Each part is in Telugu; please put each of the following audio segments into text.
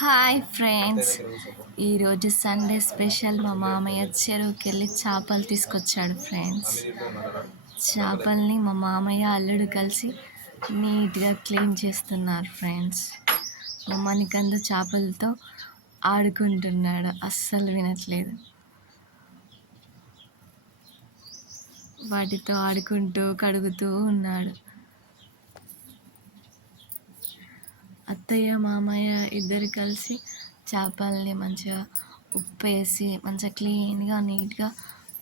హాయ్ ఫ్రెండ్స్, ఈరోజు సండే స్పెషల్. మా మామయ్య చెరువుకి వెళ్ళి చేపలు తీసుకొచ్చాడు ఫ్రెండ్స్. చేపల్ని మా మామయ్య అల్లుడు కలిసి నీట్గా క్లీన్ చేస్తున్నారు ఫ్రెండ్స్. మా మణికందు చేపలతో ఆడుకుంటున్నాడు, అస్సలు వినట్లేదు. వాటితో ఆడుకుంటూ కడుగుతూ ఉన్నాడు. అత్తయ్య మామయ్య ఇద్దరు కలిసి చేపల్ని మంచిగా ఉప్పు వేసి మంచిగా క్లీన్గా నీట్గా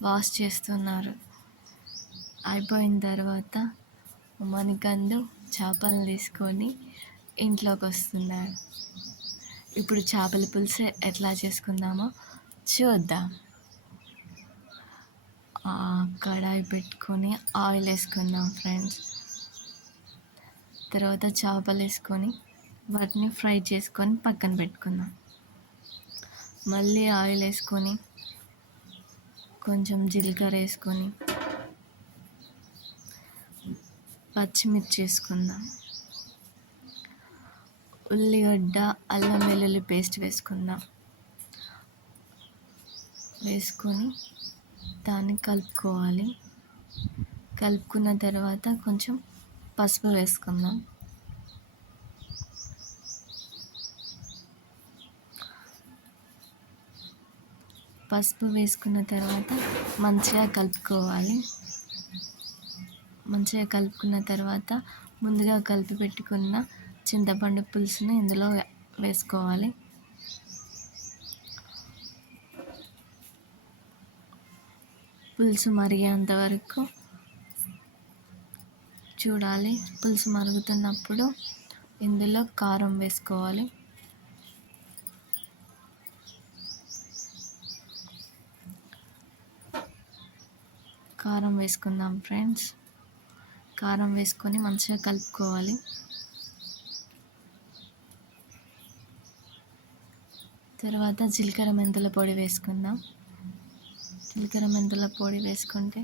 వాష్ చేస్తున్నారు. అయిపోయిన తర్వాత మణికందు చేపలు తీసుకొని ఇంట్లోకి వస్తున్నాడు. ఇప్పుడు చేపల పులుసు ఎట్లా చేసుకుందామో చూద్దాం. కడాయి పెట్టుకొని ఆయిల్ వేసుకుందాం ఫ్రెండ్స్. తర్వాత చేపలు వేసుకొని వాటిని ఫ్రై చేసుకొని పక్కన పెట్టుకుందాం. మళ్ళీ ఆయిల్ వేసుకొని కొంచెం జీలకర్ర వేసుకొని పచ్చిమిర్చి వేసుకుందాం. ఉల్లిగడ్డ అల్లం వెల్లుల్లి పేస్ట్ వేసుకుందాం. వేసుకొని దాన్ని కలుపుకోవాలి. కలుపుకున్న తర్వాత కొంచెం పసుపు వేసుకుందాం. పసుపు వేసుకున్న తర్వాత మంచిగా కలుపుకోవాలి. మంచిగా కలుపుకున్న తర్వాత ముందుగా కలిపి పెట్టుకున్న చింతపండు పులుసుని ఇందులో వేసుకోవాలి. పులుసు మరిగేంత వరకు చూడాలి. పులుసు మరుగుతున్నప్పుడు ఇందులో కారం వేసుకోవాలి. కారం వేసుకుందాం ఫ్రెండ్స్. కారం వేసుకొని మంచిగా కలుపుకోవాలి. తర్వాత జీలకర్ర మెంతుల పొడి వేసుకుందాం. జీలకర్ర మెంతుల పొడి వేసుకుంటే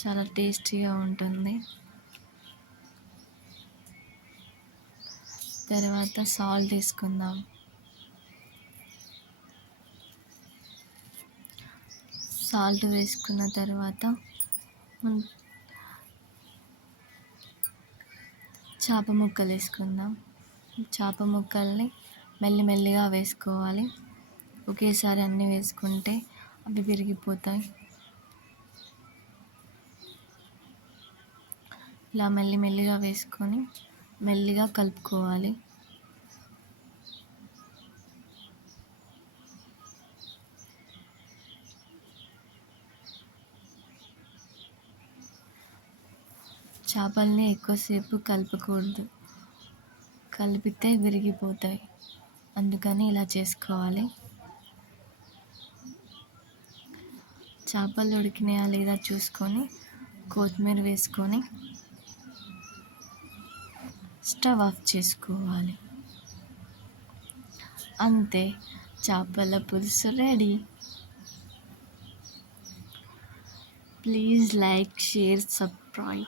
చాలా టేస్టీగా ఉంటుంది. తర్వాత సాల్ట్ వేసుకుందాం. సాల్ట్ వేసుకున్న తర్వాత చేప ముక్కలు వేసుకుందాం. చేప ముక్కల్ని మెల్లిమెల్లిగా వేసుకోవాలి. ఒకేసారి అన్నీ వేసుకుంటే అవి విరిగిపోతాయి. ఇలా మెల్లిమెల్లిగా వేసుకొని మెల్లిగా కలుపుకోవాలి. చేపల్ని ఎక్కువసేపు కలపకూడదు, కలిపితే విరిగిపోతాయి. అందుకని ఇలా చేసుకోవాలి. చేపలు ఉడికినాయా లేదా చూసుకొని కొత్తిమీర వేసుకొని స్టవ్ ఆఫ్ చేసుకోవాలి. అంతే, చేపల పులుసు ready. Please like, share, subscribe.